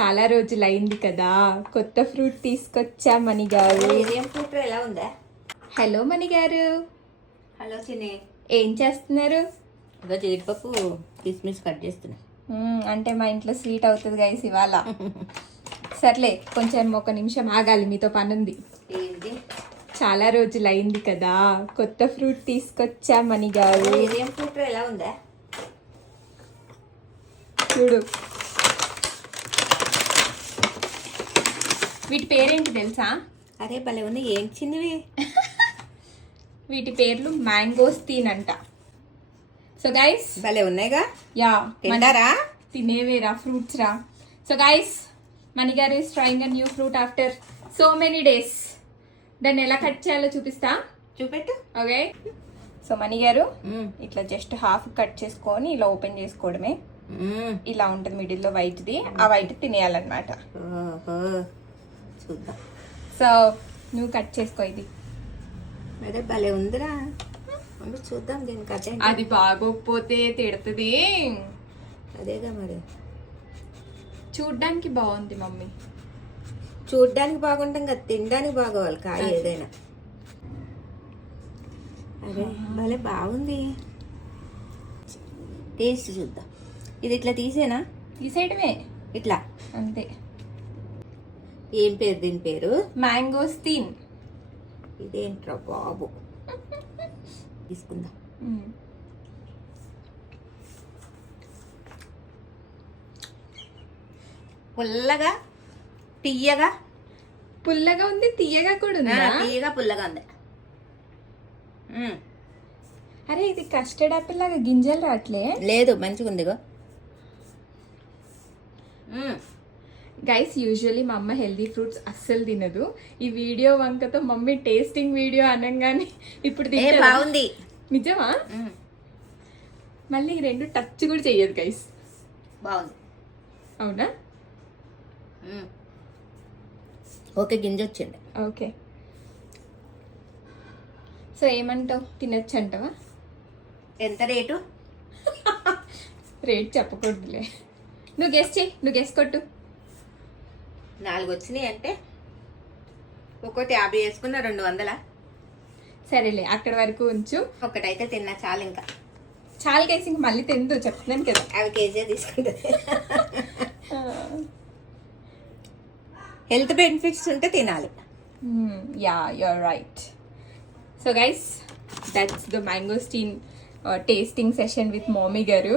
చాలా రోజులైంది కదా, కొత్త ఫ్రూట్ తీసుకొచ్చా మణి గారు. ఇదేం ఫ్రూట్ ఎలా ఉందా? హలో మణి గారు, హలో చిన్ని. ఏం చేస్తున్నారు? ఇదో జీడిపప్పు కిస్మిస్ కట్ చేస్తున్నా. అంటే మా ఇంట్లో స్వీట్ అవుతుంది గైస్ ఇవాళ. సర్లే, కొంచెం ఒక నిమిషం ఆగాలి, మీతో పని ఉంది. ఏంటి? చాలా రోజులైంది కదా, కొత్త ఫ్రూట్ తీసుకొచ్చా మణి గారు. ఇదేం ఫ్రూట్ ఎలా ఉందా? చూడు, వీటి పేరేంటి తెలుసా? అరే భలే ఉంది. ఏం చిన్నవి? వీటి పేర్లు మ్యాంగోస్టీన్ అంట. సో గైస్, భలే ఉన్నాయిగా. యా, తింటారా? తినేవేరా ఫ్రూట్స్ రా. సో గైస్, మణి గారు is trying a new fruit after so many days. దాన్ని ఎలా కట్ చేయాలో చూపిస్తా, చూపెట్టు. ఓకే. సో మణి గారు ఇట్లా జస్ట్ హాఫ్ కట్ చేసుకొని ఇలా ఓపెన్ చేసుకోవడమే. ఇలా ఉంటుంది మిడిల్లో వైట్ది, ఆ వైట్ తినేయాలన్నమాట. ఓహో, చూద్దాం. సో నువ్వు కట్ చేసుకో ఇది. అరే భలే ఉందిరా. ఉండు చూద్దాం దీని కథ ఏంటి. అది బాగోకపోతే తిడుతుంది. అదేగా మరి. చూడ్డానికి బాగుంది మమ్మీ. చూడ్డానికి బాగుంటాం కదా, తినడానికి బాగోవాలి కాయ ఏదైనా. అరే భలే బాగుంది. టేస్ట్ చూద్దాం. ఇది ఇట్లా తీసేనా? తీసేయడమే, ఇట్లా అంతే. ఏం పేరు దీని పేరు? మ్యాంగోస్టీన్. ఇదేంట్రా బాబు. తీసుకుందాం. పుల్లగా తీయగా. పుల్లగా ఉంది, తీయగా కూడా ఉందా? తీయగా పుల్లగా ఉంది. అరే ఇది కస్టర్డ్ యాపిల్ లాగా గింజలు రావట్లే. లేదు, మంచిగా ఉందిగో. గైస్, యూజువల్లీ మా అమ్మ హెల్దీ ఫ్రూట్స్ అస్సలు తినదు. ఈ వీడియో వంకతో మమ్మీ టేస్టింగ్ వీడియో అనగానే ఇప్పుడు బాగుంది. నిజమా? మళ్ళీ రెండు టచ్ కూడా చెయ్యదు గైస్. బాగుంది. అవునా? ఓకే, గింజ వచ్చింది. ఓకే. సో ఏమంటావు, తినచ్చు అంటావా? ఎంత రేటు? రేట్ చెప్పకూడదులే. నువ్వు గెస్ చెయ్యి, నువ్వు గెస్ కొట్టు. 4 వచ్చినాయి అంటే ఒక్కోటి 50 వేసుకున్న 200. సరేలే, అక్కడి వరకు ఉంచు. ఒకటైతే తిన్నా చాలు. ఇంకా చాలా కేసు ఇంక మళ్ళీ తిందు, చెప్తున్నాను కదా. 50 కేజీ తీసుకుంటుంది. హెల్త్ బెనిఫిట్స్ ఉంటే తినాలి. Yeah, you're right. So guys, that's the mangosteen tasting session with mommy garu.